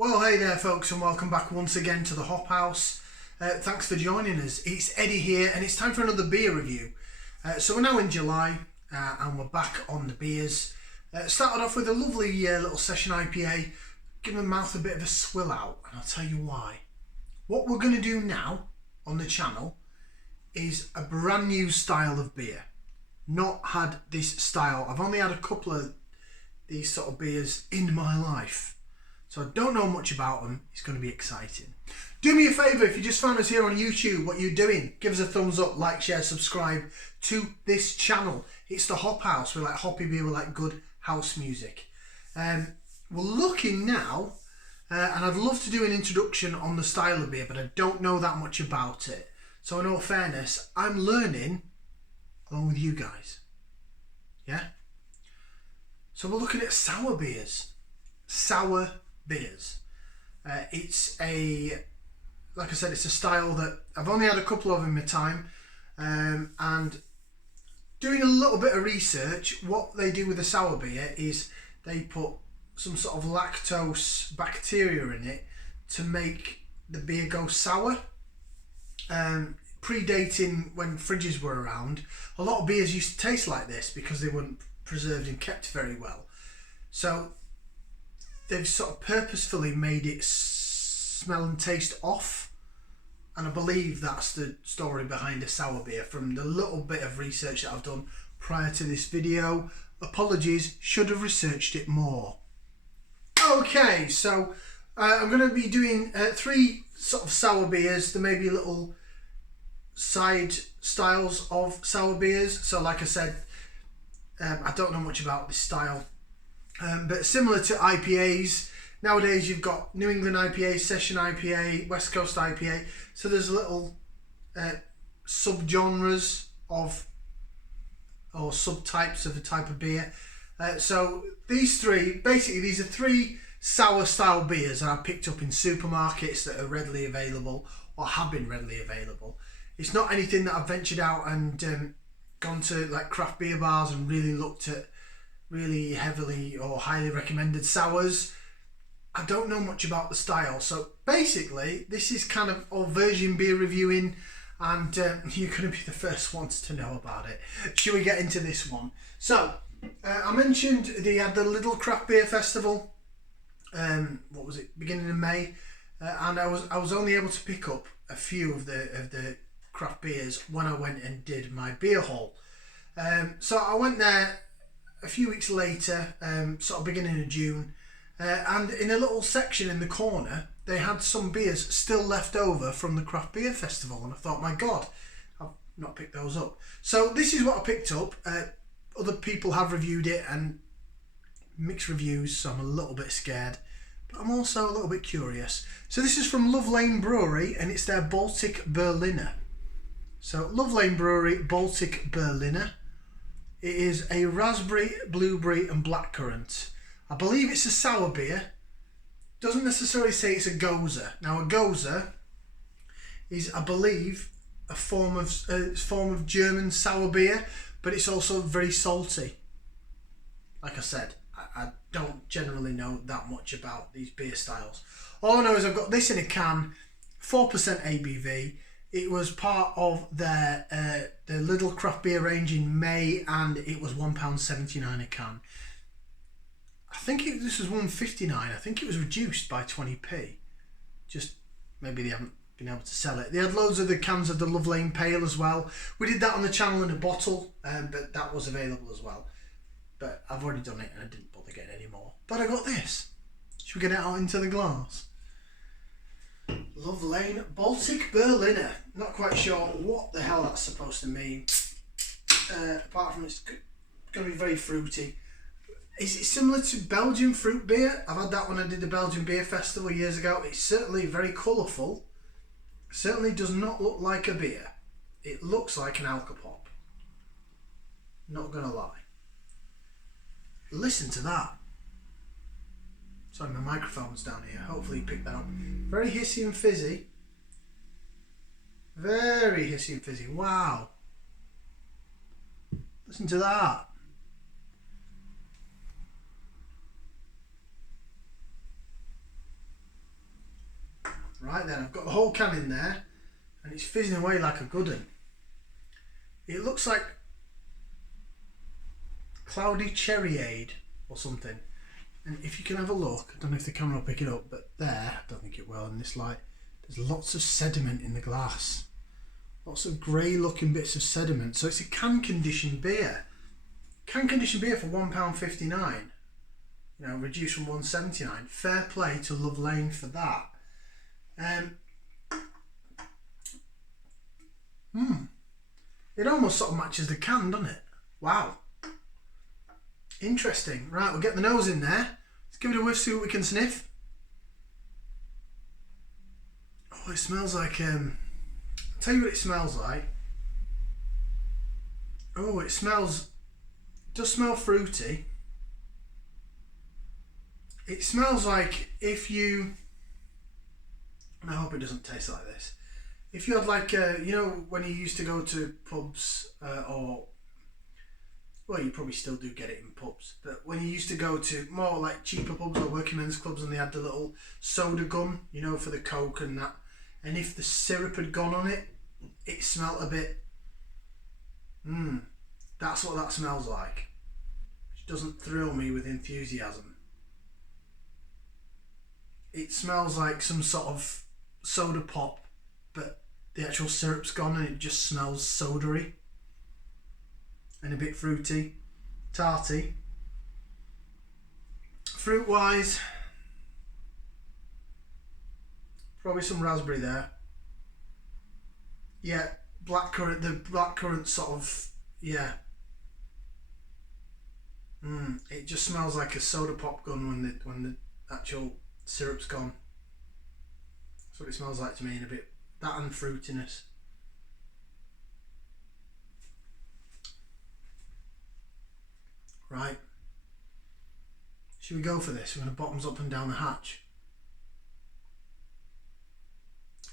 Well, hey there folks, and welcome back once again to the Hop House. Thanks for joining us. It's Eddie here, and it's time for another beer review. So we're now in July, and we're back on the beers. Started off with a lovely little session IPA, giving my mouth a bit of a swill out, and I'll tell you why. What we're going to do now on the channel is a brand new style of beer. Not had this style. I've only had a couple of these sort of beers in my life, so I don't know much about them. It's going to be exciting. Do me a favour, if you just found us here on YouTube, what you're doing, give us a thumbs up, like, share, subscribe to this channel. It's the Hop House. We like hoppy beer, we like good house music. We're looking now, and I'd love to do an introduction on the style of beer, but I don't know that much about it. So in all fairness, I'm learning along with you guys. Yeah? So we're looking at sour beers. Sour beers. It's a, like I said, it's a style that I've only had a couple of in my time, and doing a little bit of research, what they do with a sour beer is they put some sort of lactose bacteria in it to make the beer go sour. Predating when fridges were around, a lot of beers used to taste like this because they weren't preserved and kept very well. So they've sort of purposefully made it smell and taste off, and I believe that's the story behind a sour beer from the little bit of research that I've done prior to this video. Apologies, should have researched it more. Okay, so I'm going to be doing three sort of sour beers. There may be little side styles of sour beers. So like I said, I don't know much about this style. But similar to IPAs, nowadays you've got New England IPA, Session IPA, West Coast IPA. So there's little subgenres of, or subtypes of a type of beer. So these three, basically these are three sour style beers that I picked up in supermarkets that are readily available or have been readily available. It's not anything that I've ventured out and gone to like craft beer bars and really looked at really heavily or highly recommended sours. I don't know much about the style, so basically this is kind of all virgin beer reviewing, and you're going to be the first ones to know about it. Should we get into this one? So I mentioned they had the Lidl Craft Beer Festival. What was it? Beginning of May, and I was only able to pick up a few of the craft beers when I went and did my beer haul. So I went there a few weeks later, sort of beginning of June, and in a little section in the corner they had some beers still left over from the craft beer festival, and I thought, my god, I've not picked those up. So this is what I picked up. Other people have reviewed it and mixed reviews, so I'm a little bit scared, but I'm also a little bit curious. So this is from Love Lane Brewery, and it's their Baltic Berliner. So Love Lane Brewery Baltic Berliner. It is a raspberry, blueberry and blackcurrant. I believe it's a sour beer. Doesn't necessarily say it's a gozer. Now a gozer is, I believe, a form of German sour beer, but it's also very salty. Like I said, I don't generally know that much about these beer styles. All I know is I've got this in a can, 4% ABV. It was part of their the Lidl craft beer range in May, and it was £1.79 a can. I think this was £1.59. I think it was reduced by 20p. Just maybe they haven't been able to sell it. They had loads of the cans of the Love Lane Pale as well. We did that on the channel in a bottle, but that was available as well. But I've already done it and I didn't bother getting any more. But I got this. Should we get it out into the glass? Love Lane Baltic Berliner. Not quite sure what the hell that's supposed to mean. Apart from it's going to be very fruity. Is it similar to Belgian fruit beer? I've had that when I did the Belgian Beer Festival years ago. It's certainly very colourful. Certainly does not look like a beer. It looks like an alcopop. Not going to lie. Listen to that. Sorry, my microphone's down here. Hopefully you picked that up. Very hissy and fizzy. Very hissy and fizzy. Wow. Listen to that. Right then, I've got the whole can in there, and it's fizzing away like a good one. It looks like cloudy cherryade or something. And if you can have a look, I don't know if the camera will pick it up, but there, I don't think it will in this light, there's lots of sediment in the glass. Lots of grey looking bits of sediment. So it's a can conditioned beer. Can conditioned beer for £1.59. You know, reduced from £1.79. Fair play to Love Lane for that. It almost sort of matches the can, doesn't it? Wow. Interesting. Right, we'll get the nose in there. Let's give it a whiff, see what we can sniff. Oh, it smells like... I'll tell you what it smells like. Oh, it does smell fruity. It smells like if you... And I hope it doesn't taste like this. If you had like, you know, when you used to go to pubs or... Well, you probably still do get it in pubs. But when you used to go to more like cheaper pubs or working men's clubs and they had the little soda gun, you know, for the Coke and that. And if the syrup had gone on it, it smelt a bit... That's what that smells like. Which doesn't thrill me with enthusiasm. It smells like some sort of soda pop, but the actual syrup's gone and it just smells soda-y. And a bit fruity, tarty. Fruit wise, probably some raspberry there. Yeah, blackcurrant, the blackcurrant sort of, yeah. It just smells like a soda pop gun when the actual syrup's gone. That's what it smells like to me, in a bit, that and fruitiness. Right, should we go for this? We're going to bottoms up and down the hatch.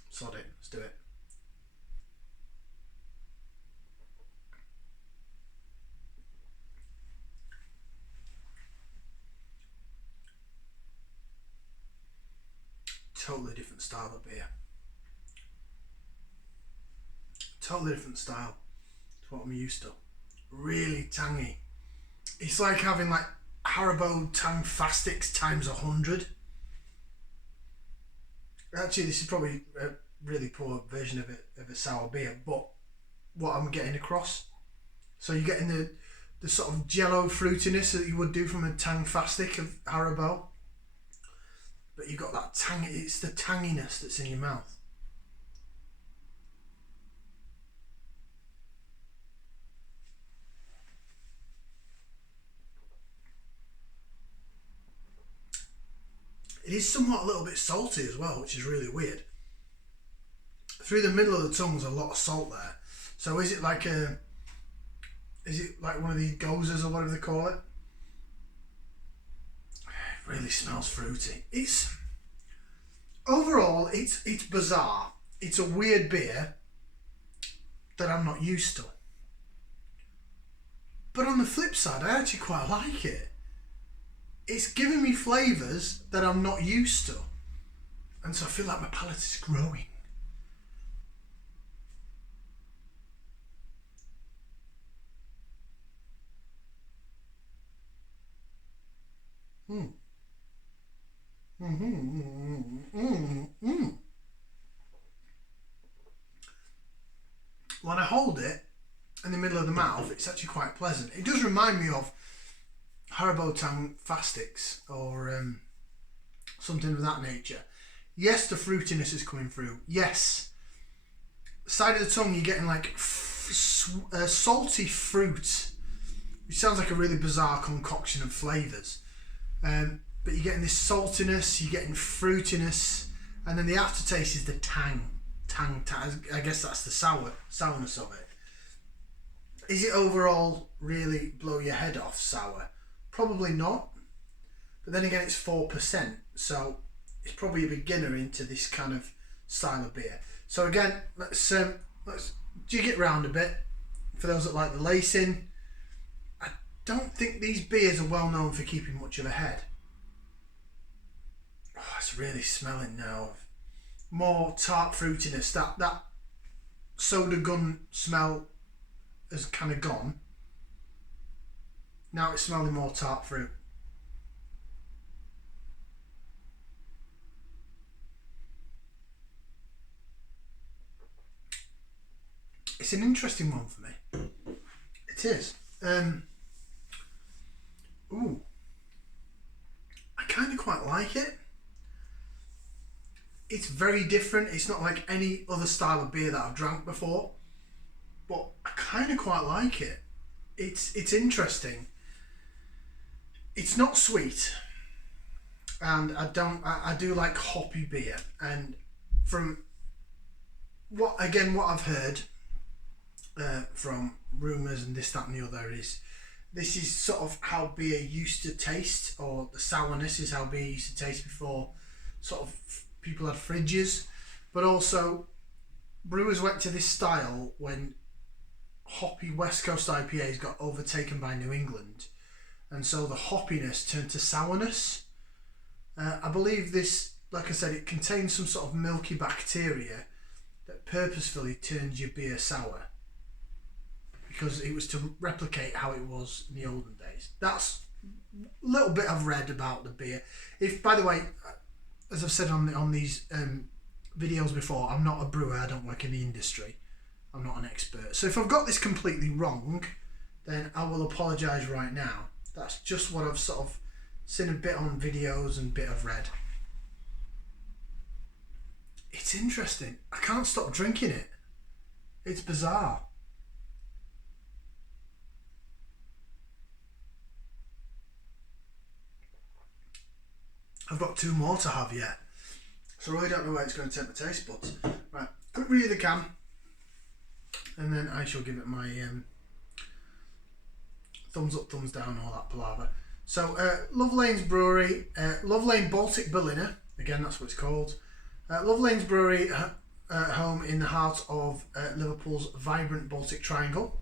Sod it, let's do it. Totally different style of beer. Totally different style to what I'm used to. Really tangy. It's like having like Haribo Tang Fastics times 100. Actually, this is probably a really poor version of a sour beer, but what I'm getting across. So you're getting the sort of jello fruitiness that you would do from a Tang Fastic of Haribo, but you've got that tang. It's the tanginess that's in your mouth. It is somewhat a little bit salty as well, which is really weird. Through the middle of the tongue, there's a lot of salt there. So is it like one of these gozers or whatever they call it? It really smells fruity. Overall, it's bizarre. It's a weird beer that I'm not used to. But on the flip side, I actually quite like it. It's giving me flavours that I'm not used to. And so I feel like my palate is growing. When I hold it in the middle of the mouth, it's actually quite pleasant. It does remind me of Haribo Tang Fastics or something of that nature. Yes, the fruitiness is coming through. Yes, side of the tongue you're getting like salty fruit, which sounds like a really bizarre concoction of flavours. But you're getting this saltiness, you're getting fruitiness, and then the aftertaste is the tang. I guess that's the sourness of it. Is it overall really blow your head off sour? Probably not. But then again, it's 4%, so it's probably a beginner into this kind of style of beer. So again, let's jig it round a bit. For those that like the lacing, I don't think these beers are well known for keeping much of a head. Oh, it's really smelling now of more tart fruitiness. That soda gun smell has kind of gone. Now it's smelling more tart fruit. It's an interesting one for me. It is. Ooh. I kind of quite like it. It's very different. It's not like any other style of beer that I've drank before. But I kind of quite like it. It's interesting. It's not sweet. And I do like hoppy beer. And from what I've heard from rumours and this, that and the other is this is sort of how beer used to taste, or the sourness is how beer used to taste before sort of people had fridges. But also brewers went to this style when hoppy West Coast IPAs got overtaken by New England, and so the hoppiness turned to sourness. I believe this, like I said, it contains some sort of milky bacteria that purposefully turns your beer sour, because it was to replicate how it was in the olden days. That's a little bit I've read about the beer. If, by the way, as I've said on these videos before, I'm not a brewer, I don't work in the industry, I'm not an expert. So if I've got this completely wrong, then I will apologise right now. That's just what I've sort of seen a bit on videos and a bit I've read. It's interesting. I can't stop drinking it. It's bizarre. I've got two more to have yet, so I really don't know where it's going to take my taste buds. Right, quick read of the can, and then I shall give it my thumbs up, thumbs down, all that palaver. So, Love Lane's Brewery, Love Lane Baltic Berliner, again that's what it's called. Love Lane's Brewery, home in the heart of Liverpool's vibrant Baltic Triangle,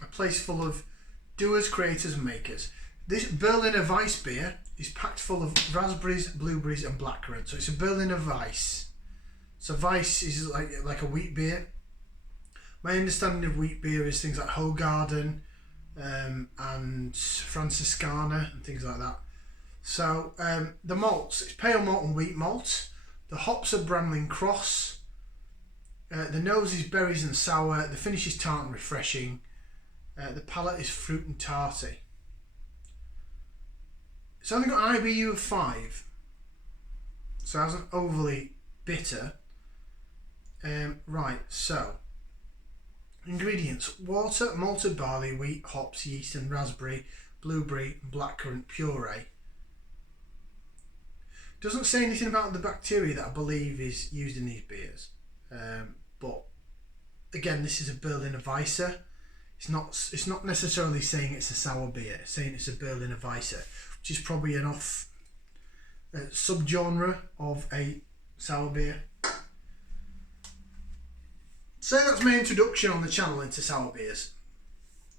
a place full of doers, creators and makers. This Berliner Weiss beer is packed full of raspberries, blueberries and blackcurrant. So it's a Berliner Weiss. So Weiss is like a wheat beer. My understanding of wheat beer is things like Hoegaarden and Franziskaner and things like that. So the malts, it's pale malt and wheat malt. The hops are Bramlin Cross. The nose is berries and sour. The finish is tart and refreshing. The palate is fruit and tarty. It's only got an IBU of 5, so it hasn't overly bitter. Right, so ingredients: water, malted barley, wheat, hops, yeast and raspberry, blueberry and blackcurrant puree. Doesn't say anything about the bacteria that I believe is used in these beers, but again, this is a Berliner Weisse. It's not necessarily saying it's a sour beer. It's saying it's a Berliner Weisse, which is probably an off subgenre of a sour beer. So that's my introduction on the channel into sour beers.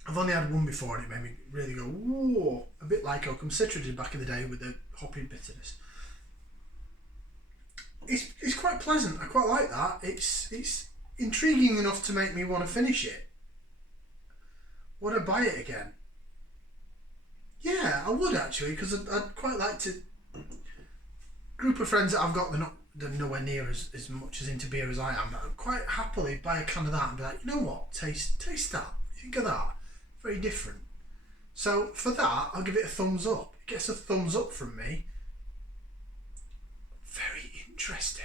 I've only had one before and it made me really go, whoa, a bit like Oakham Citra did back in the day with the hoppy bitterness. It's quite pleasant. I quite like that. It's intriguing enough to make me want to finish it. Would I buy it again? Yeah, I would actually, because I'd quite like to. Group of friends that I've got, they're nowhere near as much as into beer as I am, but I'd quite happily buy a can of that and be like, you know what, taste that. Think of that. Very different. So for that, I'll give it a thumbs up. It gets a thumbs up from me. Very interesting.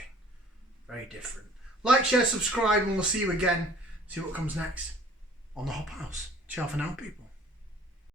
Very different. Like, share, subscribe, and we'll see you again. See what comes next on the Hop House. Ciao for now, people.